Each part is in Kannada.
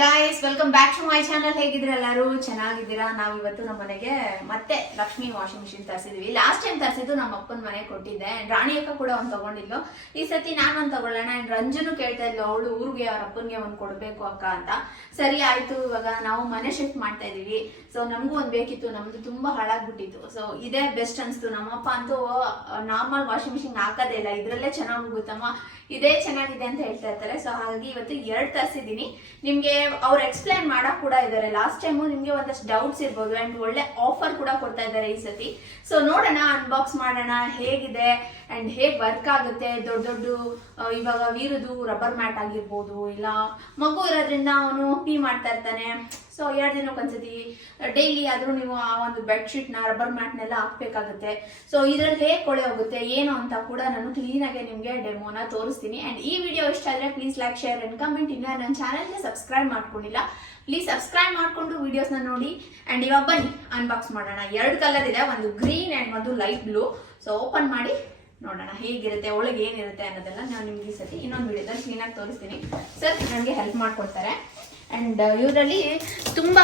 Guys welcome back to my channel ಹೇಗಿದ್ದೀರಾ ಎಲ್ಲರೂ? ಚೆನ್ನಾಗಿದ್ದೀರಾ? ನಾವು ಇವತ್ತು ನಮ್ಮ ಮನೆಗೆ ಮತ್ತೆ ಲಕ್ಷ್ಮಿ ವಾಷಿಂಗ್ ಮಿಷಿನ್ ತರಿಸಿದ್ವಿ. ಲಾಸ್ಟ್ ಟೈಮ್ ತರಿಸಿದ್ದು ನಮ್ಮ ಅಪ್ಪನ ಮನೆ ಕೊಟ್ಟಿದ್ದೆ. ಅಂಡ್ ರಾಣಿ ಅಕ್ಕ ಕೂಡ ಒಂದು ತಗೊಂಡಿದ್ಲು. ಈ ಸತಿ ನಾನು ಒಂದು ತಗೊಳ್ಳೋಣ. ಅಂಡ್ ರಂಜನು ಕೇಳ್ತಾ ಇದ್ಲು, ಅವಳು ಊರಿಗೆ ಅವ್ರ ಅಪ್ಪನಿಗೆ ಒಂದು ಕೊಡಬೇಕು ಅಕ್ಕ ಅಂತ. ಸರಿ, ಆಯ್ತು. ಇವಾಗ ನಾವು ಮನೆ ಶಿಫ್ಟ್ ಮಾಡ್ತಾ ಇದೀವಿ ಸೊ ನಮಗೂ ಒಂದು ಬೇಕಿತ್ತು. ನಮ್ದು ತುಂಬಾ ಹಾಳಾಗ್ಬಿಟ್ಟಿತ್ತು. ಸೊ ಇದೇ ಬೆಸ್ಟ್ ಅನ್ಸ್ತು. ನಮ್ಮಪ್ಪ ಅಂತೂ ನಾರ್ಮಲ್ ವಾಷಿಂಗ್ ಮಿಷಿನ್ ಹಾಕೋದೇ ಇಲ್ಲ. ಇದ್ರಲ್ಲೇ ಚೆನ್ನಾಗಿ ಹೋಗುತ್ತಮ್ಮ ಇದೇ ಚೆನ್ನಾಗಿದೆ ಅಂತ ಹೇಳ್ತಾ ಇರ್ತಾರೆ. ಸೊ ಹಾಗಾಗಿ ಇವತ್ತು ಎರಡು ತರಿಸಿದ್ದೀನಿ. ನಿಮ್ಗೆ ಅವ್ರು ಎಕ್ಸ್ಪ್ಲೈನ್ ಮಾಡಕ್ ಕೂಡ ಇದ್ದಾರೆ ಲಾಸ್ಟ್ ಟೈಮು ನಿಮ್ಗೆ ಒಂದಷ್ಟು ಡೌಟ್ಸ್ ಇರ್ಬೋದು ಅಂಡ್ ಒಳ್ಳೆ ಆಫರ್ ಕೂಡ ಕೊಡ್ತಾ ಇದ್ದಾರೆ ಈ ಸತಿ. ಸೊ ನೋಡೋಣ ಅನ್ಬಾಕ್ಸ್ ಮಾಡೋಣ, ಹೇಗಿದೆ ಅಂಡ್ ಹೇಗ್ ವರ್ಕ್ ಆಗುತ್ತೆ. ದೊಡ್ಡ ದೊಡ್ಡ ಇವಾಗ ವೀರದು ರಬ್ಬರ್ ಮ್ಯಾಟ್ ಆಗಿರ್ಬೋದು, ಇಲ್ಲ ಮಗು ಇರೋದ್ರಿಂದ ಅವನು ಪಿ ಮಾಡ್ತಾ ಇರ್ತಾನೆ. ಸೊ ಎರಡು ದಿನಕ್ಕೊಂದ್ಸತಿ ಡೈಲಿ ಆದರೂ ನೀವು ಆ ಒಂದು ಬೆಡ್ಶೀಟ್ನ ರಬ್ಬರ್ ಮ್ಯಾಟ್ ನೆಲ್ಲ ಹಾಕ್ಬೇಕಾಗುತ್ತೆ. ಸೊ ಇದ್ರಲ್ಲಿ ಹೇಗೆ ಕೊಳೆ ಹೋಗುತ್ತೆ. ಏನು ಅಂತ ಕೂಡ ನಾನು ಕ್ಲೀನ್ ಆಗಿ ನಿಮ್ಗೆ ಡೆಮೋನ ತೋರಿಸ್ತೀನಿ. ಅಂಡ್ ಈ ವಿಡಿಯೋ ಇಷ್ಟ ಆದ್ರೆ please like share and comment ಇನ್ನ ನನ್ನ ಚಾನಲ್ಗೆ ಸಬ್ಸ್ಕ್ರೈಬ್ ಮಾಡ್ಕೊಂಡಿಲ್ಲ. ಪ್ಲೀಸ್ ಸಬ್ಸ್ಕ್ರೈಬ್ ಮಾಡ್ಕೊಂಡು ವಿಡಿಯೋಸ್ನ ನೋಡಿ. ಅಂಡ್ ಇವಾಗ ಬನ್ನಿ ಅನ್ಬಾಕ್ಸ್ ಮಾಡೋಣ. ಎರಡು ಕಲರ್ ಇದೆ. ಒಂದು ಗ್ರೀನ್ ಅಂಡ್ ಒಂದು ಲೈಟ್ ಬ್ಲೂ ಸೊ ಓಪನ್ ಮಾಡಿ ನೋಡೋಣ. ಹೇಗಿರುತ್ತೆ, ಒಳಗೆ ಏನಿರುತ್ತೆ ಅನ್ನೋದೆಲ್ಲ ನಾನು ನಿಮ್ಗೆ ಈ ಸತಿ ಇನ್ನೊಂದು ವಿಡಿಯೋದಲ್ಲಿ ಕ್ಲೀನಾಗಿ ತೋರಿಸ್ತೀನಿ. ಸರ್ ನನಗೆ ಹೆಲ್ಪ್ ಮಾಡ್ಕೊಡ್ತಾರೆ. ಅಂಡ್ ಇವರಲ್ಲಿ ತುಂಬ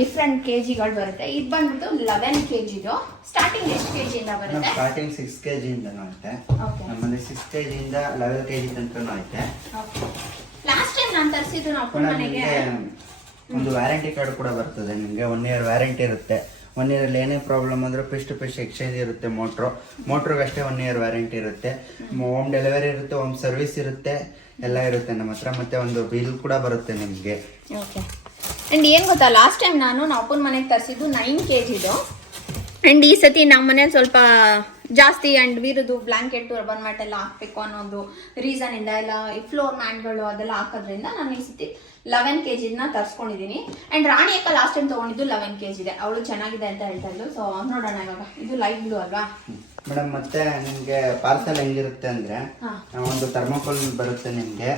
ಡಿಫ್ರೆಂಟ್ ಕೆ ಜಿಗಳು ಬರುತ್ತೆ. ಇದು ಬಂದ್ಬಿಟ್ಟು ಲೆವೆನ್ ಕೆ ಜಿದು ಸ್ಟಾರ್ಟಿಂಗ್ ಎಷ್ಟು ಕೆ ಜಿಯಿಂದ ಬರುತ್ತೆ? ಸ್ಟಾರ್ಟಿಂಗ್ ಸಿಕ್ಸ್ ಕೆ ಜಿಯಿಂದನೂ ಐತೆ ನಮ್ಮಲ್ಲಿ ಸಿಕ್ಸ್ ಕೆ ಜಿಯಿಂದ ಲೆವೆನ್ ಕೆ ಜಿ ತನಕನೂ ಐತೆ ಲಾಸ್ಟ್ ಟೈಮ್ ನಾನು ತರಿಸಿದ್ದು ನಾವು ಮನೆಗೆ. ಒಂದು ವ್ಯಾರಂಟಿ ಕಾರ್ಡ್ ಕೂಡ ಬರ್ತದೆ. ನಿಮಗೆ ಒನ್ ಇಯರ್ ವ್ಯಾರಂಟಿ ಇರುತ್ತೆ. ಒನ್ ಇಯರ್ ಏನೇ ಪ್ರಾಬ್ಲಮ್ ಅಂದ್ರೆ ಪಿಸ್ ಟು ಪಿಸ್ ಎಕ್ಸ್ಚೇಂಜ್ ಇರುತ್ತೆ ಮೋಟ್ರು ಮೋಟ್ರಿಗೆ ಅಷ್ಟೇ ಒನ್ ಇಯರ್ ವ್ಯಾರಂಟಿ ಇರುತ್ತೆ. ಹೋಮ್. ಡೆಲಿವರಿ ಇರುತ್ತೆ ಹೋಮ್ ಸರ್ವಿಸ್ ಇರುತ್ತೆ. ಎಲ್ಲ ಇರುತ್ತೆ ನಮ್ಮ ಹತ್ರ ಮತ್ತೆ ಒಂದು ಬಿಲ್ ಕೂಡ ಬರುತ್ತೆ ನಿಮಗೆ. ಓಕೆ ಅಂಡ್ ಏನು ಗೊತ್ತಾ ಲಾಸ್ಟ್ ಟೈಮ್ ನಾನು ನಮ್ಮ ಅಪ್ಪನ ಮನೆಗೆ ತರಿಸಿದ್ದು ನೈನ್ ಕೆ ಜಿದು ಅಂಡ್ ಈ ಸತಿ ನಮ್ಮ ಮನೇಲಿ ಸ್ವಲ್ಪ ಜಾಸ್ತಿ ಅಂಡ್ ವೀರದು ಬ್ಲಾಂಕೆಟ್ ರಬ್ಬರ್ ಮ್ಯಾಟ್ ಎಲ್ಲ ಹಾಕ್ಬೇಕು ಅನ್ನೋದು ರೀಸನ್ ಇಂದ ಎಲ್ಲ ಈ ಫ್ಲೋರ್ ಮ್ಯಾಟ್ಗಳು ಅದೆಲ್ಲ ಹಾಕೋದ್ರಿಂದ ನಾನು ಈ ಸತಿ ಲೆವೆನ್ ಕೆ ಜಿನ ತರ್ಸ್ಕೊಂಡಿದ್ದೀನಿ ಅಂಡ್ ರಾಣಿ ಅಕ್ಕ ಲಾಸ್ಟ್ ಟೈಮ್ ತಗೊಂಡಿದ್ದು ಲೆವೆನ್ ಕೆ ಜಿ ಇದೆ. ಅವಳು ಚೆನ್ನಾಗಿದೆ ಅಂತ ಹೇಳ್ತಾ ಇದ್ಲು. ಸೊ ನೋಡೋಣ ಇವಾಗ. ಇದು ಲೈಟ್ ಬ್ಲೂ ಅಲ್ವಾ? ಮೇಡಮ್ ಮತ್ತೆ ನಿಮಗೆ ಪಾರ್ಸೆಲ್ ಹೆಂಗಿರುತ್ತೆ ಅಂದ್ರೆ. ಒಂದು ಥರ್ಮೋಕೋಲ್ ಬರುತ್ತೆ ನಿಮಗೆ.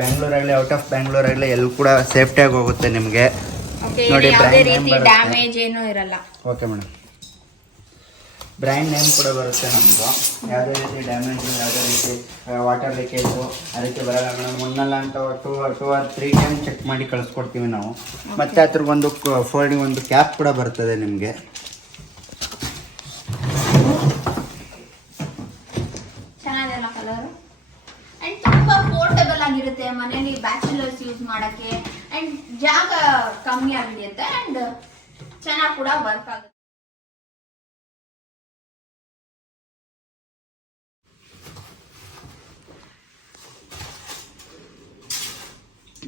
ಬೆಂಗಳೂರಾಗಲಿ ಔಟ್ ಆಫ್ ಬೆಂಗಳೂರಾಗಲಿ ಎಲ್ಲೂ ಕೂಡ ಸೇಫ್ಟಿಯಾಗಿ ಹೋಗುತ್ತೆ ನಿಮಗೆ. ನೋಡಿ, ರೀತಿ ಬರುತ್ತೆ. ಡ್ಯಾಮೇಜ್ ಏನೂ ಇರಲ್ಲ. ಓಕೆ ಮೇಡಮ್ ಬ್ರ್ಯಾಂಡ್ ನೇಮ್ ಕೂಡ ಬರುತ್ತೆ ನಮ್ಮದು ಯಾವುದೇ ರೀತಿ ಡ್ಯಾಮೇಜ್ ಯಾವುದೇ ರೀತಿ ವಾಟರ್ ಲೀಕೇಜು ಅದಕ್ಕೆ ಬರಲ್ಲ ಮೇಡಮ್. ಮುನ್ನಲ್ಲ ಅಂತ two two or three time check ಮಾಡಿ ಕಳಿಸ್ಕೊಡ್ತೀವಿ ನಾವು. ಮತ್ತೆ ಅದ್ರಗೊಂದು ಫೋಲ್ಡಿಂಗ್ ಒಂದು ಕ್ಯಾಪ್ ಕೂಡ ಬರ್ತದೆ ನಿಮಗೆ ಚೆನ್ನಾಗಿದೆಲ್ಲ ಕಲರ್ ಅಂಡ್ ತುಂಬಾ ಪೋರ್ಟಬಲ್ ಆಗಿರುತ್ತೆ ಮನೇಲಿ ಬ್ಯಾಚುಲರ್ಸ್ ಯೂಸ್ ಮಾಡಕ್ಕೆ. ಅಂಡ್ ಜಾಗ ಕಮ್ಮಿ ಆಗಿರುತ್ತೆ ಅಂಡ್ ಚೆನ್ನಾಗಿ ಕೂಡ ವರ್ಕ್ ಆಗುತ್ತೆ.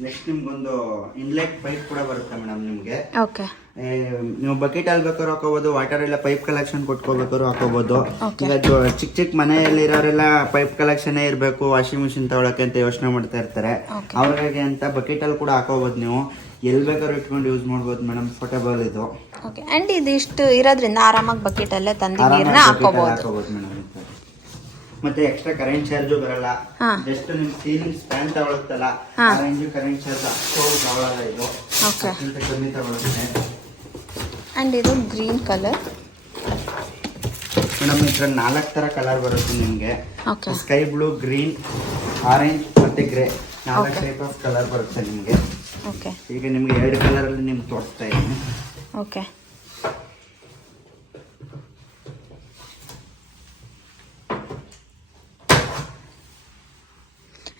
ನೆಕ್ಸ್ಟ್ ನಿಮ್ಗೊಂದು ಇನ್ಲೆಟ್ ಪೈಪ್ ಕೂಡ ಬರುತ್ತೆ ಮೇಡಮ್ ನಿಮಗೆ? ಓಕೆ ನೀವು ಬಕೆಟ್ ಅಲ್ಲಿ ಬೇಕಾದ್ರೂ ಹಾಕೋಬಹುದು ವಾಟರ್ ಎಲ್ಲ ಪೈಪ್ ಕಲೆಕ್ಷನ್ ಕೊಟ್ಕೋಬೇಕಾದ್ರು ಹಾಕೋಬಹುದು ಇವತ್ತು ಚಿಕ್ಕ ಚಿಕ್ಕ ಮನೆಯಲ್ಲಿ ಇರೋರೆಲ್ಲ ಪೈಪ್ ಕಲೆಕ್ಷನ್ ಇರಬೇಕು ವಾಷಿಂಗ್ ಮಿಷಿನ್ ತಗೊಳಕ್ಕೆ ಅಂತ ಯೋಚನೆ ಮಾಡ್ತಾ ಇರ್ತಾರೆ. ಅವ್ರಿಗೆ ಅಂತ ಬಕೆಟ್ ಅಲ್ಲಿ ಕೂಡ ಹಾಕೋಬಹುದು ನೀವು. ಎಲ್ಲಿ ಬೇಕಾದ್ರೂ ಇಟ್ಕೊಂಡು ಯೂಸ್ ಮಾಡ್ಬೋದು ಮೇಡಮ್ ಪೋರ್ಟಬಲ್ ಇದು. ಓಕೆ ಅಂಡ್ ಇದಿಷ್ಟು ಇರೋದ್ರಿಂದ ಆರಾಮಾಗಿ ಬಕೆಟ್ ಅಲ್ಲೇ ತಂದು ನೀರನ್ನ ಹಾಕೋಬಹುದು ಹಾಕೋಬಹುದು ಮೇಡಮ್ ಮತ್ತೆ ಎಕ್ಸ್ಟ್ರಾ ಕರೆಂಟ್ ಚಾರ್ಜು ಬರಲ್ಲ. ಹಾ. ಜಸ್ಟ್ ನಿಮ್ ಸೀಲಿಂಗ್ ಸ್ಪ್ಯಾನ್ ತಗೊಳುತ್ತಲ್ಲ ಹಾ. ಆ ರೇಂಜ್ ಕರೆಂಟ್ ಚಾರ್ಜ್ ಅಷ್ಟು ತಗೊಳಲ್ಲ ಇದು. Okay. ಅದಕ್ಕಿಂತ ಕಮ್ಮಿ ತಗೊಳುತ್ತೆ ಅಂಡ್ ಇದು ಗ್ರೀನ್ ಕಲರ್ ಮೇಡಮ್ ಇದ್ರ ನಾಲ್ಕು ತರ ಕಲರ್ ಬರುತ್ತೆ ನಿಮಗೆ. Okay sky blue green orange ಮತ್ತೆ ಗ್ರೇ ನಾಲ್ಕು Okay. ಟೈಪ್ ಆಫ್ ಕಲರ್ ಬರುತ್ತೆ ನಿಮಗೆ. ಓಕೆ ಈಗ ನಿಮ್ಗೆ ಎರಡು ಕಲರ್ ಅಲ್ಲಿ ನಿಮ್ಗೆ ತೋರಿಸ್ತಾ ಇದ್ದೀನಿ. ಓಕೆ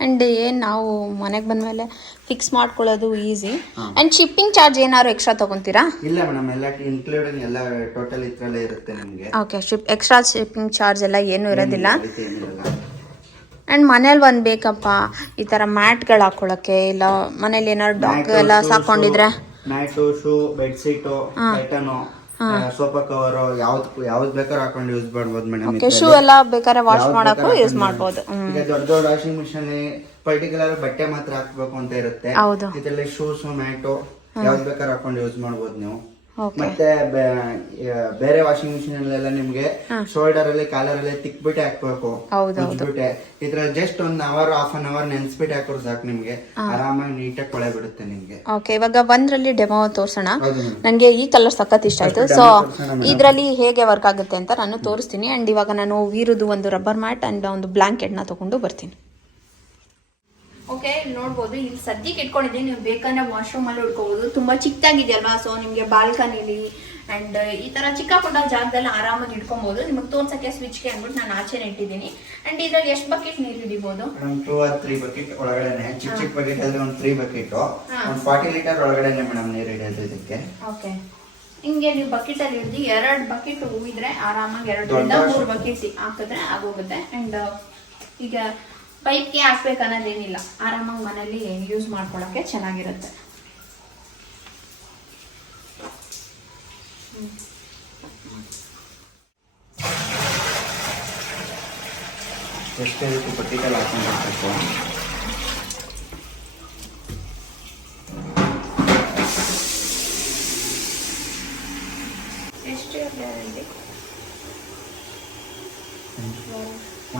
ಅಂಡ್ ಏನು ನಾವು ಮನೆಗೆ ಬಂದಮೇಲೆ ಫಿಕ್ಸ್ ಮಾಡ್ಕೊಳ್ಳೋದು easy and and shipping charge ಏನಾದ್ರು ಎಕ್ಸ್ಟ್ರಾ ತಗೊಂತೀರಾ? ಇಲ್ಲ ಮೇಡಮ್ ಎಲ್ಲ ಇನ್ಕ್ಲೂಡಿಂಗ್ ಎಲ್ಲ ಟೋಟಲ್ ಇದರಲ್ಲೇ ಇರುತ್ತೆ ನಿಮಗೆ. Okay ship extra shipping charge ಎಲ್ಲ ಏನೂ ಇರೋದಿಲ್ಲ. ಆ್ಯಂಡ್ ಅಂಡ್ ಮನೇಲಿ ಒಂದು ಬೇಕಪ್ಪ ಈ ಥರ ಮ್ಯಾಟ್ಗಳು ಹಾಕೊಳ್ಳೋಕ್ಕೆ ಇಲ್ಲ ಮನೇಲಿ ಏನಾದ್ರು ಡಾಗ್ ಎಲ್ಲ ಸಾಕೊಂಡಿದ್ರೆ? Mat shoe bedsheet sofa cover ಯಾವ್ದು ಯಾವ್ದು ಬೇಕಾದ್ರೂ ಹಾಕೊಂಡು ಯೂಸ್ ಮಾಡ್ಬೋದು ಮೇಡಮ್ ಓಕೆ ಶೂ ಎಲ್ಲ ಬೇಕಾದ್ರೆ ವಾಶ್ ಮಾಡೋಕ್ಕೂ ಯೂಸ್ ಮಾಡ್ಬೋದು. ಈಗ ದೊಡ್ಡ ದೊಡ್ಡ ವಾಷಿಂಗ್ ಮಿಷನ್ ಪರ್ಟಿಕ್ಯುಲರ್ ಬಟ್ಟೆ ಮಾತ್ರ ಹಾಕ್ಬೇಕು ಅಂತ ಇರುತ್ತೆ. ಇದರಲ್ಲಿ ಶೂಸ್ ಮ್ಯಾಟು ಯಾವ್ದು ಬೇಕಾದ್ರೂ ಹಾಕೊಂಡು ಯೂಸ್ ಮಾಡ್ಬೋದು ನೀವು. ಮತ್ತೆ ಬೇರೆ ವಾಷಿಂಗ್ ಮಿಷಿನ್ ಅಲ್ಲೆಲ್ಲ ನಿಮ್ಗೆ ಶೋಲ್ಡರ್ ಅಲ್ಲಿ ಕಾಲರ್ ಅಲ್ಲಿ ತಿಕ್ಬಿಟ್ಟೆ ಹಾಕ್ಬೇಕು. ಹೌದು, ಇದ್ರ ಜಸ್ಟ್ ಒಂದ್ ಅವರ್ ಹಾಫ್ ಅನ್ ಅವರ್ ನೆನ್ಸ್ಬಿಟ್ಟು ಹಾಕೋರು ಸಾಕು ನಿಮ್ಗೆ. ಆರಾಮಾಗಿ ನೀಟಾಗಿ ಕೊಳೆ ಬಿಡುತ್ತೆ ನಿಮ್ಗೆ. ಓಕೆ ಇವಾಗ ಒಂದ್ರಲ್ಲಿ ಡೆಮೋ ತೋರ್ಸೋಣ. ನಂಗೆ ನನಗೆ ಈ ಕಲರ್ ಸಖತ್ ಇಷ್ಟ ಆಯ್ತು. ಸೊ ಇದ್ರಲ್ಲಿ ಇದರಲ್ಲಿ ಹೇಗೆ ವರ್ಕ್ ಆಗುತ್ತೆ ಅಂತ ನಾನು ತೋರಿಸ್ತೀನಿ. ಅಂಡ್ ಇವಾಗ ನಾನು ವೀರುದು ಒಂದು ರಬ್ಬರ್ ಮ್ಯಾಟ್ ಅಂಡ್ ಒಂದು ಬ್ಲಾಂಕೆಟ್ನ ತಗೊಂಡು ಬರ್ತೀನಿ. ಓಕೆ ನೋಡ್ಬೋದು. ಇಲ್ಲಿ ಸದ್ಯಕ್ಕೆ ಇಟ್ಕೊಂಡಿದ್ದೀನಿ. ನೀವು ಬೇಕಂದ್ರೆ ವಾಶ್ರೂಮ್ ಅಲ್ಲಿ ತುಂಬ ತುಂಬಾ ಚಿಕ್ಕದಾಗಿದೆಯಲ್ವಾ? ಸೊ ನಿಮ್ಗೆ ಬಾಲ್ಕನಿಲಿ ಅಂಡ್ ಈ ತರ ಚಿಕ್ಕ ಪುಟ್ಟ ಜಾಗದಲ್ಲಿ ಆರಾಮಾಗಿ ಇಟ್ಕೊಬಹುದು ನಿಮಗೆ ತೋರ್ಸಕ್ಕೆ ಸ್ವಿಚ್ಗೆ ಅಂದ್ಬಿಟ್ಟು ನಾನು ಆಚೆನೆ ಇಟ್ಟಿದ್ದೀನಿ. ಅಂಡ್ ಇದ್ರಲ್ಲಿ ಎಷ್ಟು ಬಕೆಟ್ ನೀರು ಹಿಡಿಬೋದು? Madam two or three bucket ಒಳಗಡೆನೆ. ಚಿಕ್ಕ ಚಿಕ್ಕ ಬಕೆಟ್ ಅಲ್ಲಿ ಒಂದು ತ್ರೀ ಬಕೆಟ್ ಒಂದು ಫಾರ್ಟಿ ಲೀಟರ್ ಒಳಗಡೆನೆ ಮೇಡಮ್ ನೀರು ಹಿಡಿಯೋದು ಇದಕ್ಕೆ. ಓಕೆ ಹಿಂಗೆ ನೀವು ಬಕೆಟ್ ಅಲ್ಲಿ ಹಿಡಿದು ಎರಡು ಬಕೆಟ್ ಹೂವಿದ್ರೆ ಆರಾಮಾಗಿ ಎರಡರಿಂದ ಮೂರು ಬಕೆಟ್ ಹಾಕಿದ್ರೆ ಆಗೋಗುತ್ತೆ. ಅಂಡ್ ಈಗ ಪೈಪ್ಗೆ ಹಾಕ್ಬೇಕು ಅನ್ನೋದೇನಿಲ್ಲ. ಆರಾಮಾಗಿ ಮನೇಲಿ ಯೂಸ್ ಮಾಡ್ಕೊಳಕ್ಕೆ ಚೆನ್ನಾಗಿರುತ್ತೆ. ಎಷ್ಟೇ ರೀತಿ ಬಕೆಟಲ್ಲಿ ಹಾಕೊಂಡು ಹೋಗ್ಬೇಕು ಎಷ್ಟು guarantee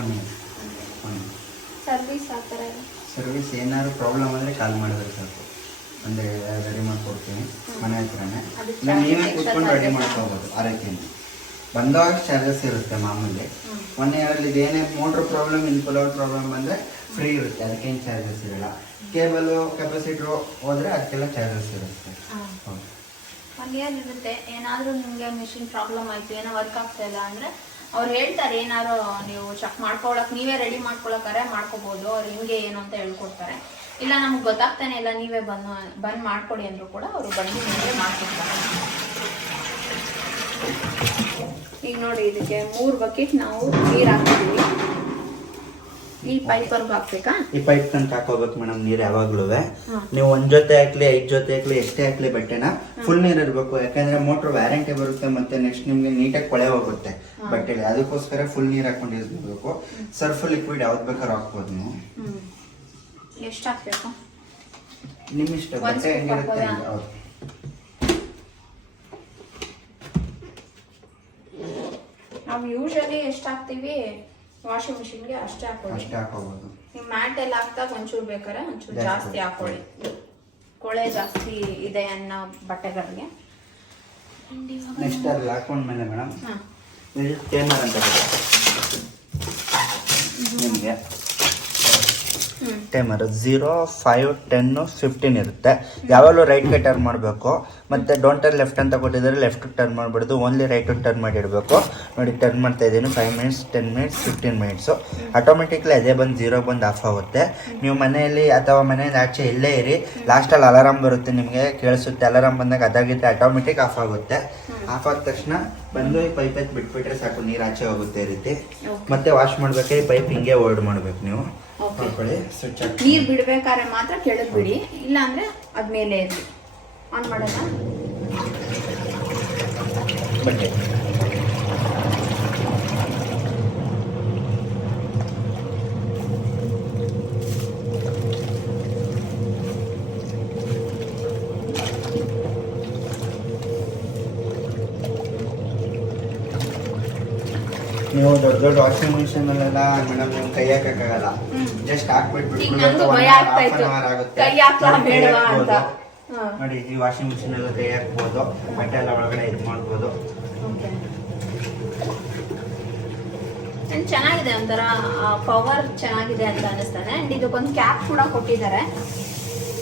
one year one service ಆ ಥರ ಸರ್ವಿಸ್ ಏನಾದ್ರು ಪ್ರಾಬ್ಲಮ್ ಆದರೆ ಕಾಲ್ ಮಾಡಿದ್ರೆ ಸಾಕು. ಅಂದರೆ ರೆಡಿ ಮಾಡ್ಕೊಡ್ತೀನಿ ಮನೆ ಹತ್ರನೇ. ನಾನು ಇಲ್ಲ ನೀವೇ ಕೂತ್ಕೊಂಡು ರೆಡಿ ಮಾಡ್ಕೋಬೋದು ಆರೈಕೆನ ಬಂದಾಗ ಚಾರ್ಜಸ್ ಇರುತ್ತೆ ಮಾಮೂಲಿ. ಮೊನ್ನೆ ಅದರಲ್ಲಿ ಇದೇನೇ ಮೋಟ್ರ್ ಪ್ರಾಬ್ಲಮ್ ಇನ್ಕುಲರ್ ಪ್ರಾಬ್ಲಮ್ ಬಂದರೆ ಫ್ರೀ ಇರುತ್ತೆ ಅದಕ್ಕೇನು ಚಾರ್ಜಸ್ ಇರಲ್ಲ. ಕೇಬಲು ಕೆಪಾಸಿಟ್ರು ಹೋದರೆ ಅದಕ್ಕೆಲ್ಲ ಚಾರ್ಜಸ್ ಇರುತ್ತೆ. ಒನ್ ಇಯರ್ ಇರುತ್ತೆ. ಏನಾದರೂ ನಿಮಗೆ ಮಿಷಿನ್ ಪ್ರಾಬ್ಲಮ್ ಆಯಿತು ಏನೋ ವರ್ಕ್ ಆಗ್ತಾ ಇಲ್ಲ ಅಂದರೆ ಅವ್ರು ಹೇಳ್ತಾರೆ, ಏನಾದ್ರು ನೀವು ಚೆಕ್ ಮಾಡ್ಕೊಳಕ್, ನೀವೇ ರೆಡಿ ಮಾಡ್ಕೊಳಕ್ಕಾರೆ ಮಾಡ್ಕೋಬಹುದು ಅವ್ರು ಹಿಂಗೆ ಏನು ಅಂತ ಹೇಳ್ಕೊಡ್ತಾರೆ. ಇಲ್ಲ, ನಮ್ಗೆ ಗೊತ್ತಾಗ್ತಾನೆ ಇಲ್ಲ, ನೀವೇ ಬಂದು, ಬಂದ್ ಮಾಡ್ಕೊಡಿ ಅಂದ್ರು ಕೂಡ ಅವರು ಬಂದು ನಿಮಗೆ ಮಾಡ್ಕೊಡ್ತಾರೆ. ಈಗ ನೋಡಿ, ಇದಕ್ಕೆ ಮೂರು ಬಕೆಟ್ ನಾವು ನೀರು ಹಾಕ್ತಿದ್ದೀವಿ ಈ ಪೈಪ್ವರೆಗೂ ಹಾಕ್ಬೇಕಾ? ಈ ಪೈಪ್ ತನಕ ಹಾಕೋಬೇಕು ಮೇಡಮ್ ನೀರ್ ಯಾವಾಗ್ಲೂ. ನೀವು ಒಂದ್ ಜೊತೆ ಹಾಕ್ಲಿ ಐದ್ ಜೊತೆ ಹಾಕ್ಲಿ ಎಷ್ಟೇ ಹಾಕ್ಲಿ ಬಟ್ಟೆನ ಫುಲ್ ನೀರ್ ಇರ್ಬೇಕು ಯಾಕಂದ್ರೆ ಮೋಟರ್ ವ್ಯಾರಂಟಿ ಬರುತ್ತೆ ಮತ್ತೆ ನೆಕ್ಸ್ಟ್ ನಿಮ್ಗೆ ನೀಟಾಗಿ ಕೊಳೆ ಹೋಗುತ್ತೆ ಬಟ್ಟೆಲಿ. ಅದಕ್ಕೋಸ್ಕರ ಫುಲ್ ನೀರ್ ಹಾಕೊಂಡು ಯೂಸ್ ಮಾಡಬೇಕು ಸರ್ಫ್ ಲಿಕ್ವಿಡ್ ಯಾವ್ದು ಬೇಕಾದ್ರೂ ಹಾಕ್ಬೋದು ನೀವು. ಎಷ್ಟು ಹಾಕ್ಬೇಕು? ಇಷ್ಟ ಬಟ್ಟೆ ಹೆಂಗಿರುತ್ತೆ ಹೌದು. ನಾವು ಯೂಶಲಿ ಎಷ್ಟು ಹಾಕ್ತೀವಿ? ವಾಷಿಂಗ್ ಮಿಷಿನ್ಗೆ ಅಷ್ಟೇ ಹಾಕೊಳ್ಳಿ. ಅಷ್ಟೇ ಹಾಕೋಬಹುದು ನೀವು ಮ್ಯಾಟ್ ಎಲ್ಲ ಹಾಕ್ದಾಗ ಒಂಚೂರು ಬೇಕಾದ್ರೆ ಒಂಚೂರು ಜಾಸ್ತಿ ಹಾಕೊಳ್ಳಿ. ಕೊಳೆ ಜಾಸ್ತಿ ಇದೆ ಅನ್ನೋ ಬಟ್ಟೆಗಳಿಗೆ. ನೆಕ್ಸ್ಟ್ ಅಲ್ಲಿ ಹಾಕೊಂಡ್ಮೇಲೆ ಮೇಡಮ್ ಹಾಂ. ಇದು ಟೇನರ್ ಅಂತ ನಿಮಗೆ. Timer zero five, ten, fifteen ಇರುತ್ತೆ. ಯಾವಾಗಲೂ ರೈಟ್ಗೆ ಟರ್ನ್ ಮಾಡಬೇಕು. ಮತ್ತು ಡೋಂಟ್ ಟರ್ನ್ ಲೆಫ್ಟ್ ಅಂತ ಕೊಟ್ಟಿದ್ದಾರೆ ಲೆಫ್ಟ್ ಟರ್ನ್ ಮಾಡಿಬಿಡ್ದು ಓನ್ಲಿ ರೈಟ್ ಟರ್ನ್ ಮಾಡಿಡಬೇಕು ನೋಡಿ ಟರ್ನ್ ಮಾಡ್ತಾ ಇದ್ದೀನಿ five minutes ten minutes fifteen minutes automatically ಅದೇ ಬಂದು ಝೀರೋ ಬಂದು ಆಫ್ ಆಗುತ್ತೆ. ನೀವು ಮನೆಯಲ್ಲಿ ಅಥವಾ ಮನೆಯಿಂದ ಆಚೆ ಇಲ್ಲೇ ಇರಿ. ಲಾಸ್ಟಲ್ಲಿ ಅಲಾರಾಮ್ ಬರುತ್ತೆ ನಿಮಗೆ, ಕೇಳಿಸುತ್ತೆ. ಅಲಾರಾಮ್ ಬಂದಾಗ ಅದಾಗಿದ್ದರೆ ಆಟೋಮೆಟಿಕ್ ಆಫ್ ಆಗುತ್ತೆ. ಆಫ್ ಆದ ತಕ್ಷಣ ಬಂದು ಈ ಪೈಪ್ ಎತ್ತಿ ಬಿಟ್ಬಿಟ್ರೆ ಸಾಕು, ನೀರು ಆಚೆ ಹೋಗುತ್ತೆ ಈ ರೀತಿ. ಮತ್ತೆ ವಾಶ್ ಮಾಡಬೇಕಾದ್ರೆ ಈ ಪೈಪ್ ಹಿಂಗೆ ಹೋಲ್ಡ್ ಮಾಡಬೇಕು ನೀವು. ಸ್ವಿಚ್ ಹಾಕಿ ನೀರು ಬಿಡ್ಬೇಕಾದ್ರೆ ಮಾತ್ರ ಕೆಳಗೆ ಬಿಡಿ ಇಲ್ಲ ಅಂದ್ರೆ ಅದ್ಮೇಲೆ ಇರಲಿ. ಆನ್ ಮಾಡೋಣ ಬಟ್ಟೆ ನೀವು ದೊಡ್ಡ ವಾಷಿಂಗ್ ಮಿಷಿನ್ ಅಲ್ಲೆಲ್ಲ ಮೇಡಮ್ ನೀವು ಕೈ ಹಾಕಕ್ಕಾಗಲ್ಲ. ಜಸ್ಟ್ ಹಾಕ್ಬಿಟ್ಟು ಈಗ ನಂಗೂ ಭಯ ಆಗ್ತಾ ಇತ್ತು. ಕೈ ಹಾಕ್ಲಾ ನೋಡಿ, ಬೇಡವಾ ಅಂತ. ಹಾಕ್ಬೋದು. ನೋಡಿ ಈ ವಾಷಿಂಗ್ ಮಿಷಿನ್ ಎಲ್ಲ ಕೈ ಹಾಕ್ಬೋದು ಬಟ್ಟೆ ಎಲ್ಲ ಒಳಗಡೆ ಇದು ಮಾಡ್ಬೋದು. ಅಂಡ್ ಚೆನ್ನಾಗಿದೆ ಒಂಥರ ಪವರ್ ಚೆನ್ನಾಗಿದೆ ಅಂತ ಅನಿಸ್ತಾನೆ ಅಂಡ್ ಇದಕ್ಕೊಂದು ಕ್ಯಾಪ್ ಕೂಡ ಕೊಟ್ಟಿದ್ದಾರೆ.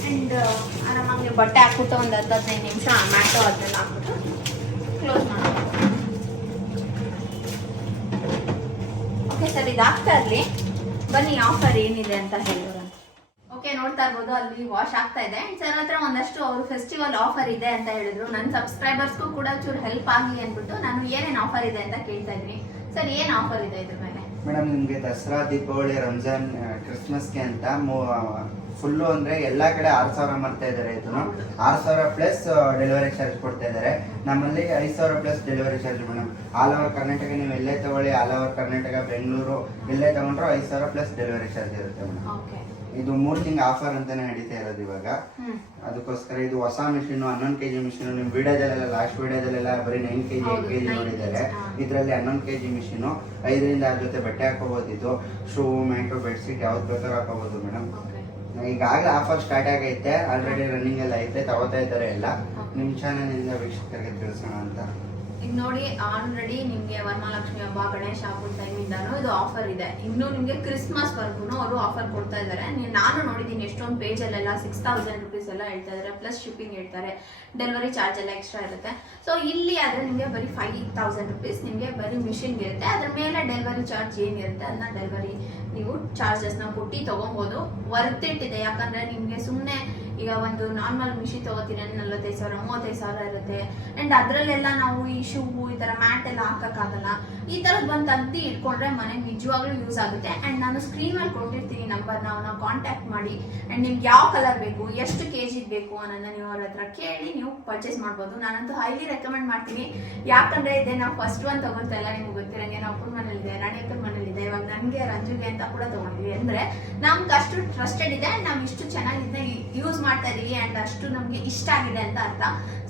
ಅಂಡ್ ಆರಾಮಾಗಿ ನೀವು ಬಟ್ಟೆ ಹಾಕ್ಬಿಟ್ಟು ಒಂದು ಹತ್ತು ಹದಿನೈದು ನಿಮಿಷ ಮ್ಯಾಟು ಅದನ್ನೆಲ್ಲ ಹಾಕ್ಬಿಟ್ಟು ಕ್ಲೋಸ್ ಮಾಡೋದು ಸರ್ ಇದಾಗ್ತಾ ಇರಲಿ ಬನ್ನಿ ಆಫರ್ ಏನಿದೆ ಅಂತ ಹೇಳಿದ್ರು ಓಕೆ ನೋಡ್ತಾ ಇರ್ಬೋದು, ಅಲ್ಲಿ ವಾಶ್ ಆಗ್ತಾ ಇದೆ. ಸರ್ ಹತ್ರ ಒಂದಷ್ಟು ಅವರು ಫೆಸ್ಟಿವಲ್ ಆಫರ್ ಇದೆ ಅಂತ ಹೇಳಿದ್ರು. ನನ್ನ ಸಬ್ಸ್ಕ್ರೈಬರ್ಸ್ಗೂ ಕೂಡ ಚೂರು ಹೆಲ್ಪ್ ಆಗಲಿ ಅಂದ್ಬಿಟ್ಟು ನಾನು ಏನೇನು ಆಫರ್ ಇದೆ ಅಂತ ಕೇಳ್ತಾ ಇದ್ದೀನಿ. ಸರ್ ಏನು ಆಫರ್ ಇದೆ ಇದ್ರ ಮೇಲೆ? ಮೇಡಮ್ ನಿಮಗೆ ದಸರಾ, ದೀಪಾವಳಿ, ರಂಜಾನ್ ಕ್ರಿಸ್ಮಸ್ಗೆ ಅಂತ ಫುಲ್ಲು ಅಂದರೆ ಎಲ್ಲ ಕಡೆ ಆರು ಸಾವಿರ ಮಾಡ್ತಾ ಇದ್ದಾರೆ ಇದನ್ನು. ಆರು ಸಾವಿರ ಪ್ಲಸ್ ಡೆಲಿವರಿ ಚಾರ್ಜ್ ಕೊಡ್ತಾ ಇದ್ದಾರೆ. ನಮ್ಮಲ್ಲಿ ಐದು ಸಾವಿರ plus delivery charge madam all over Karnataka ನೀವು ಎಲ್ಲೇ ತಗೊಳ್ಳಿ ಆಲ್ ಓವರ್ ಕರ್ನಾಟಕ ಬೆಂಗಳೂರು ಎಲ್ಲೇ ತಗೊಂಡ್ರು ಐದು ಸಾವಿರ ಪ್ಲಸ್ ಡೆಲಿವರಿ ಚಾರ್ಜ್ ಇರುತ್ತೆ ಮೇಡಮ್ ಇದು ಮೂರು ತಿಂಗ್ ಆಫರ್ ಅಂತಾನೆ ನಡೀತಾ ಇರೋದು ಇವಾಗ. ಅದಕ್ಕೋಸ್ಕರ ಇದು ಹೊಸ ಮಿಷಿನ್ ಹನ್ನೊಂದು ಕೆಜಿ ಮಿಷಿನ್ ನಿಮ್ ವಿಡಿಯೋದಲ್ಲೆಲ್ಲ ಲಾಸ್ಟ್ ವಿಡಿಯೋದಲ್ಲೆಲ್ಲ ಬರೀ ನೈನ್ ಕೆಜಿ ಏಟ್ ಕೆಜಿ ನೋಡಿದ್ದಾರೆ. ಇದರಲ್ಲಿ ಹನ್ನೊಂದು ಕೆಜಿ ಮಿಷಿನ್ ಐದರಿಂದ ಆರು ಜೊತೆ ಬಟ್ಟೆ ಹಾಕೋಬಹುದು. ಇದು ಶೂ ಮ್ಯಾಂಟು ಬೆಡ್ಶೀಟ್ ಯಾವ್ದು ಬೇಕಾದ್ರೂ ಹಾಕೋಬಹುದು ಮೇಡಮ್ ಈಗಾಗಲೇ ಆಫರ್ ಸ್ಟಾರ್ಟ್ ಆಗೈತೆ. ಆಲ್ರೆಡಿ ರನ್ನಿಂಗ್ ಎಲ್ಲ ಐತೆ ತಗೋತಾ ಇದ್ದಾರೆ ಎಲ್ಲ. ನಿಮ್ಮ ಚಾನಲ್ ಇಂದ ವೀಕ್ಷಕರಿಗೆ ತಿಳಿಸೋಣ ಅಂತ. ಈಗ ನೋಡಿ ಆಲ್ರೆಡಿ ನಿಮ್ಗೆ ವರಮಹಾಲಕ್ಷ್ಮಿ ಹಬ್ಬ, ಗಣೇಶ ಹಬ್ಬದ ಟೈಮಿಂದಾನು ಇದು ಆಫರ್ ಇದೆ. ಇನ್ನು ನಿಮ್ಗೆ ಕ್ರಿಸ್ಮಸ್ ವರ್ಗು ಅವರು ಆಫರ್ ಕೊಡ್ತಾ ಇದ್ದಾರೆ ನಾನು ನೋಡಿದೀನಿ ಎಷ್ಟೊಂದು ಪೇಜ್ ಅಲ್ಲೆಲ್ಲ ಸಿಕ್ಸ್ ತೌಸಂಡ್ ರುಪೀಸ್ ಎಲ್ಲ ಹೇಳ್ತಾ ಇದ್ದಾರೆ ಪ್ಲಸ್ ಶಿಪ್ಪಿಂಗ್ ಹೇಳ್ತಾರೆ ಡೆಲಿವರಿ ಚಾರ್ಜ್ ಎಲ್ಲ ಎಕ್ಸ್ಟ್ರಾ ಇರುತ್ತೆ. ಸೊ ಇಲ್ಲಿ ಆದ್ರೆ ನಿಮ್ಗೆ ಬರೀ ಫೈವ್ ತೌಸಂಡ್ ರುಪೀಸ್ ನಿಮ್ಗೆ ಬರೀ ಮಿಷಿನ್ ಇರುತ್ತೆ. ಅದ್ರ ಮೇಲೆ ಡೆಲಿವರಿ ಚಾರ್ಜ್ ಏನಿರುತ್ತೆ ಅದನ್ನ ಡೆಲಿವರಿ ನೀವು ಚಾರ್ಜಸ್ನ ಕೊಟ್ಟು ತಗೊಬೋದು. ವರ್ತ್ ಇಟ್ಟಿದೆ ಇದೆ. ಯಾಕಂದ್ರೆ ನಿಮ್ಗೆ ಸುಮ್ಮನೆ ಈಗ ಒಂದು ನಾರ್ಮಲ್ ಮಿಷಿನ್ ತಗೋತೀನಿ ಅಂದ್ರೆ ನಲ್ವತ್ತೈದು ಸಾವಿರ, ಮೂವತ್ತೈದು ಸಾವಿರ ಇರುತ್ತೆ. ಅಂಡ್ ಅದರಲ್ಲೆಲ್ಲ ನಾವು ಈ ಶೂ ಈ ತರ ಮ್ಯಾಟ್ ಎಲ್ಲ ಹಾಕಕ್ಕಾಗಲ್ಲ. ಈ ತರದ್ ಬಂದ್ ತಂತಿ ಇಟ್ಕೊಂಡ್ರೆ ಮನೆಗೆ ನಿಜವಾಗ್ಲೂ ಯೂಸ್ ಆಗುತ್ತೆ. ಅಂಡ್ ನಾನು ಸ್ಕ್ರೀನ್ ಮೇಲೆ ಕೊಟ್ಟಿರ್ತೀನಿ ನಂಬರ್ ನಾವು ನಾವು ಕಾಂಟ್ಯಾಕ್ಟ್ ಮಾಡಿ. ಅಂಡ್ ನಿಮ್ಗೆ ಯಾವ ಕಲರ್ ಬೇಕು, ಎಷ್ಟು ಕೆ ಜಿ ಬೇಕು ಅನ್ನೋದನ್ನ ನೀವು ಅವ್ರ ಹತ್ರ ಕೇಳಿ ನೀವು ಪರ್ಚೇಸ್ ಮಾಡ್ಬೋದು. ನಾನಂತೂ ಹೈಲಿ ರೆಕಮೆಂಡ್ ಮಾಡ್ತೀನಿ. ಯಾಕಂದ್ರೆ ಇದೆ, ನಾವು ಫಸ್ಟ್ ಒನ್ ತಗೊಳ್ತಾ ಇಲ್ಲ, ನಿಮ್ಗೆ ಗೊತ್ತಿರಂಗೆ ನಾವು ಅಪ್ಪನ ಮನೇಲಿದೆ ರಾಣಿ ಮನೇಲಿದೆ ಇವಾಗ ನನಗೆ ರಂಜುಗೆ ಅಂತ ಕೂಡ ತಗೊಂಡಿದ್ವಿ ಅಂದ್ರೆ ನಮ್ಗೆ ಅಷ್ಟು ಟ್ರಸ್ಟೆಡ್ ಇದೆ, ನಾವು ಇಷ್ಟು ಚೆನ್ನಾಗಿ ಯೂಸ್ ಮಾಡ್ತಾ ಇದ್ದೀವಿ ಅಂಡ್ ಅಷ್ಟು ನಮಗೆ ಇಷ್ಟ ಆಗಿದೆ ಅಂತ ಅರ್ಥ.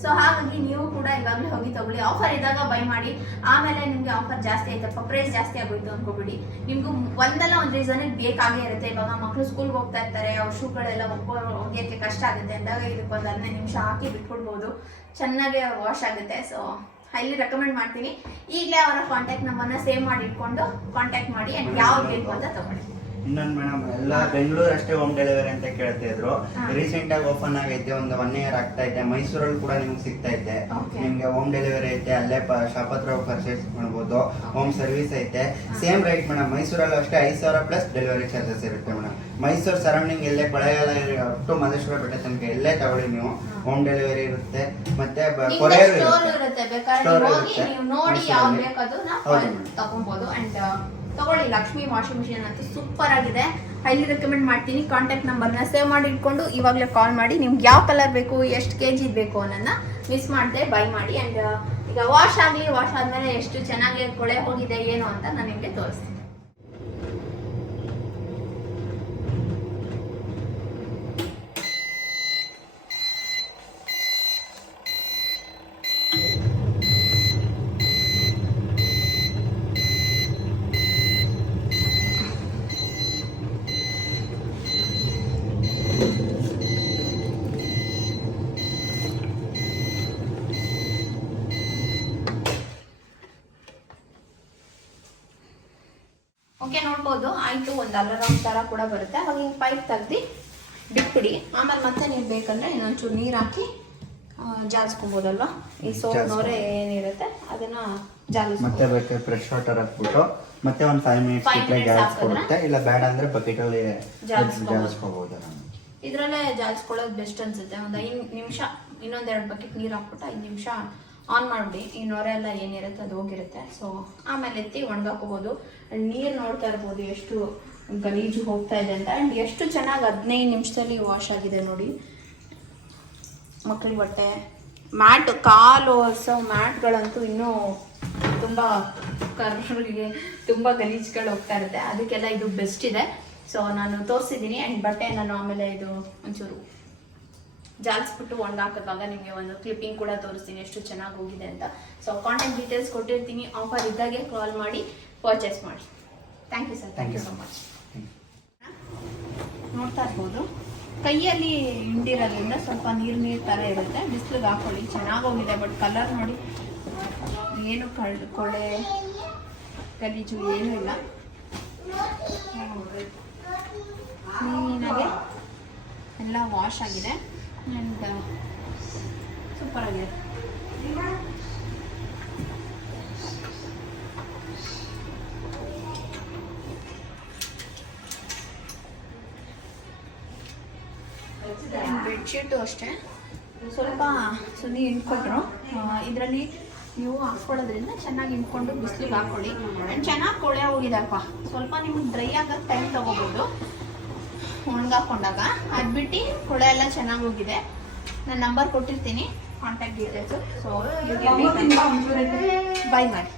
ಸೊ ಹಾಗಾಗಿ ನೀವು ಕೂಡ ಇವಾಗಲೇ ಹೋಗಿ ತಗೊಳ್ಳಿ. ಆಫರ್ ಇದ್ದಾಗ ಬೈ ಮಾಡಿ. ಆಮೇಲೆ ನಿಮಗೆ ಆಫರ್ ಜಾಸ್ತಿ ಆಯ್ತಪ್ಪ ಪ್ರೈಸ್ ಜಾಸ್ತಿ ಆಗೋಯ್ತು ಅನ್ಕೋಬಿಡಿ. ನಿಮಗೂ ಒಂದಲ್ಲ ಒಂದು ರೀಸನಿಗೆ ಬೇಕಾಗೇ ಇರುತ್ತೆ. ಇವಾಗ ಮಕ್ಕಳು ಸ್ಕೂಲ್ಗೆ ಹೋಗ್ತಾ ಇರ್ತಾರೆ, ಅವ್ರ ಶೂಗಳೆಲ್ಲ ಒಗ್ಕೊಂಡು ಒಗೆಯಕ್ಕೆ ಕಷ್ಟ ಆಗುತ್ತೆ. ಅಂದಾಗ ಇದಕ್ಕೆ ಒಂದು ಹದಿನೈದು ನಿಮಿಷ ಹಾಕಿ ಬಿಟ್ಕೊಡ್ಬೋದು ಚೆನ್ನಾಗಿ ವಾಶ್ ಆಗುತ್ತೆ. ಸೊ ಹೈಲಿ ರೆಕಮೆಂಡ್ ಮಾಡ್ತೀನಿ. ಈಗಲೇ ಅವರ ಕಾಂಟ್ಯಾಕ್ಟ್ ನಂಬರ್ನ ಸೇವ್ ಮಾಡಿ ಇಟ್ಕೊಂಡು ಕಾಂಟ್ಯಾಕ್ಟ್ ಮಾಡಿ ಆ್ಯಂಡ್ ಯಾವ್ದು ಬೇಕು ಅಂತ ತಗೊಳ್ಳಿ. ಇನ್ನೊಂದು ಮೇಡಮ್ ಎಲ್ಲ ಬೆಂಗಳೂರು ಅಷ್ಟೇ ಹೋಮ್ ಡೆಲಿವರಿ ಅಂತ ಕೇಳ್ತಾ ಇದ್ರು. ರೀಸೆಂಟ್ ಆಗಿ ಓಪನ್ ಆಗೈತೆ ಒಂದು ಒನ್ ಇಯರ್ ಆಗ್ತಾ ಇದೆ. ಮೈಸೂರಲ್ಲಿ ಕೂಡ ನಿಮ್ಗೆ ಸಿಗ್ತಾ ಇದೆ. ನಿಮ್ಗೆ ಹೋಮ್ ಡೆಲಿವರಿ ಐತೆ ಅಲ್ಲೇ ಶಾಪ್ ಹತ್ರ ಪರ್ಚೇಸ್ ಮಾಡ್ಬೋದು. ಹೋಮ್ ಸರ್ವಿಸ್ ಐತೆ. ಸೇಮ್ ರೈಟ್ ಮೇಡಮ್ ಮೈಸೂರಲ್ಲಿ ಅಷ್ಟೇ ಐದು ಸಾವಿರ ಪ್ಲಸ್ ಡೆಲಿವರಿ ಚಾರ್ಜಸ್ ಇರುತ್ತೆ ಮೇಡಮ್ ಮೈಸೂರು ಸರೌಂಡಿಂಗ್ ಎಲ್ಲೇ ಕೊಳೆಗಾಲ ಟು ಮಲ್ಲೇಶ್ವರ ಬೆಟ್ಟ ತನಕ ಎಲ್ಲೇ ತಗೊಳ್ಳಿ ನೀವು. ಹೋಮ್ ಡೆಲಿವರಿ ಇರುತ್ತೆ. ಮತ್ತೆ ಕೊರಿಯರ್ ಇರುತ್ತೆ. ಸ್ಟೋರ್ ಇರುತ್ತೆ. ಹೌದು madam. ತಗೊಳ್ಳಿ, ಲಕ್ಷ್ಮಿ ವಾಷಿಂಗ್ ಮಿಷಿನ್ ಅಂತೂ ಸೂಪರ್ ಆಗಿದೆ. ಹೈಲಿ ರೆಕಮೆಂಡ್ ಮಾಡ್ತೀನಿ. ಕಾಂಟ್ಯಾಕ್ಟ್ ನಂಬರ್ನ ಸೇವ್ ಮಾಡಿ ಇಟ್ಕೊಂಡು ಇವಾಗಲೇ ಕಾಲ್ ಮಾಡಿ. ನಿಮ್ಗೆ ಯಾವ ಕಲರ್ ಬೇಕು, ಎಷ್ಟು ಕೆ ಜಿ ಬೇಕು ಅನ್ನೋದನ್ನ ಮಿಸ್ ಮಾಡದೆ ಬೈ ಮಾಡಿ. ಅಂಡ್ ಈಗ ವಾಶ್ ಆಗಲಿ ವಾಶ್ ಆದ್ಮೇಲೆ ಎಷ್ಟು ಚೆನ್ನಾಗಿ ಕೊಳೆ ಹೋಗಿದೆ, ಏನು ಅಂತ ನಾನು ನಿಮಗೆ ತೋರಿಸ್ತೀನಿ. ಆಯಿತು ಆಯ್ತು ಒಂದು ಅಲರಾಮ್ ಥರ ಕೂಡ ಬರುತ್ತೆ. ಅವಾಗ ಹಿಂಗೆ ಪೈಪ್ ತೆಗ್ದು ಬಿಟ್ಬಿಡಿ ಆಮೇಲೆ ಮತ್ತೆ ನೀವು ಬೇಕಂದ್ರೆ ಇನ್ನೊಂಚೂರು ನೀರು ಹಾಕಿ ಜಾಲಿಸ್ಕೊಬೋದಲ್ವ? ಈ ಸೋಪ್ ನೋರೆ ಏನಿರುತ್ತೆ ಅದನ್ನ ಮತ್ತೆ ಜಾಲಿಸ್ಬೋದು ಬೇಕಾದ್ರೆ ಫ್ರೆಶ್ ವಾಟರ್ ಹಾಕ್ಬಿಟ್ಟು ಮತ್ತೆ ಒಂದು ಫೈವ್ ಮಿನಿಟ್ಸ್ Five ಬಿಟ್ಟರೆ minutes ಗ್ಯಾಸ್ ಹಾಕಿದ್ರೆ? ಕೊಡುತ್ತೆ ಇಲ್ಲ ಬೇಡ ಅಂದ್ರೆ ಬಕೆಟ್ ಅಲ್ಲಿ ಜಾಲಿಸ್ಕೊಬೋದು. ಇದ್ರಲ್ಲೇ ಜಾಲಿಸ್ಕೊಳ್ಳೋದು ಬೆಸ್ಟ್ ಅನ್ಸುತ್ತೆ. ಒಂದು ಐದು ನಿಮಿಷ ಇನ್ನೊಂದೆರಡು ಬಕೆಟ್ ನೀರು ಹಾಕ್ಬಿಟ್ಟು ಐದು ನಿಮಿಷ ಆನ್ ಮಾಡಿಬಿಡಿ ಈ ನೊರೆ ಎಲ್ಲ ಏನಿರುತ್ತೆ ಅದು ಹೋಗಿರುತ್ತೆ. ಸೊ ಆಮೇಲೆ ಎತ್ತಿ ಒಣಗಾಕೋಬೋದು. ನೀರು ನೋಡ್ತಾ ಇರ್ಬೋದು ಎಷ್ಟು ಗಲೀಜು ಹೋಗ್ತಾ ಇದೆ ಅಂತ. ಆ್ಯಂಡ್ ಎಷ್ಟು ಚೆನ್ನಾಗಿ ಹದಿನೈದು ನಿಮಿಷದಲ್ಲಿ ವಾಶ್ ಆಗಿದೆ ನೋಡಿ. ಮಕ್ಳಿಗೆ ಬಟ್ಟೆ ಮ್ಯಾಟ್ ಕಾಲು ಸೊ ಮ್ಯಾಟ್ಗಳಂತೂ ಇನ್ನೂ ತುಂಬ ಕರ್ರಿಗೆ ತುಂಬ ಗಲೀಜುಗಳು ಹೋಗ್ತಾ ಇರುತ್ತೆ. ಅದಕ್ಕೆಲ್ಲ ಇದು ಬೆಸ್ಟ್ ಇದೆ. ಸೊ ನಾನು ತೋರಿಸಿದ್ದೀನಿ. ಆ್ಯಂಡ್ ಬಟ್ಟೆ ನಾನು ಆಮೇಲೆ ಇದು ಒಂಚೂರು ಜಾಲಿಸ್ಬಿಟ್ಟು ಹಾಕಿದಾಗ ನಿಮಗೆ ಒಂದು ಕ್ಲಿಪ್ಪಿಂಗ್ ಕೂಡ ತೋರಿಸ್ತೀನಿ ಎಷ್ಟು ಚೆನ್ನಾಗಿ ಹೋಗಿದೆ ಅಂತ. ಸೊ ಕಾಂಟ್ಯಾಕ್ಟ್ ಡೀಟೇಲ್ಸ್ ಕೊಟ್ಟಿರ್ತೀನಿ. ಆಫರ್ ಇದ್ದಾಗೆ ಕಾಲ್ ಮಾಡಿ ಪರ್ಚೇಸ್ ಮಾಡಿ. Thank you sir thank you so much ನೋಡ್ತಾ ಇರ್ಬೋದು. ಕೈಯಲ್ಲಿ ಹಿಂಡಿರೋದ್ರಿಂದ ಸ್ವಲ್ಪ ನೀರು ನೀರು ಥರ ಇರುತ್ತೆ. ಬಿಸಿಲಿಗೆ ಹಾಕೊಳ್ಳಿ. ಚೆನ್ನಾಗಿ ಹೋಗಿದೆ ಬಟ್ ಕಲರ್ ನೋಡಿ ಏನು ಕಳ್ ಕೊಳೆ ಗಲೀಜು ಏನೂ ಇಲ್ಲ. ಕ್ಲೀನಾಗೆ ಎಲ್ಲ ವಾಶ್ ಆಗಿದೆ. ಸೂಪರ್ ಆಗಿದೆ ಬೆಡ್ಶೀಟು ಅಷ್ಟೇ. ಸ್ವಲ್ಪ ಸುನಿ ಹಿಂಡ್ಕೊಟ್ರು. ಇದರಲ್ಲಿ ನೀವು ಹಾಕ್ಕೊಳ್ಳೋದ್ರಿಂದ ಚೆನ್ನಾಗಿ ಹಿಂಡ್ಕೊಂಡು ಬಿಸಿಲಿಗೆ ಹಾಕ್ಕೊಳ್ಳಿ ಆ್ಯಂಡ್ ಚೆನ್ನಾಗಿ ಕೊಳೆ ಹೋಗಿದೆಪ್ಪ ಸ್ವಲ್ಪ ನಿಮ್ಗೆ ಡ್ರೈ ಆಗೋಕ್ಕೆ ಟೈಮ್ ತೊಗೋಬೋದು. ಒಣಗಾಕೊಂಡಾಗ ಅದು ಬಿಟ್ಟು ಎಲ್ಲ ಚೆನ್ನಾಗಿ ಹೋಗಿದೆ. ನಾನು ನಂಬರ್ ಕೊಟ್ಟಿರ್ತೀನಿ. ಕಾಂಟ್ಯಾಕ್ಟ್ ಡೀಟೇಲ್ಸು ಸೊ ಬೈ ಮಾಡಿ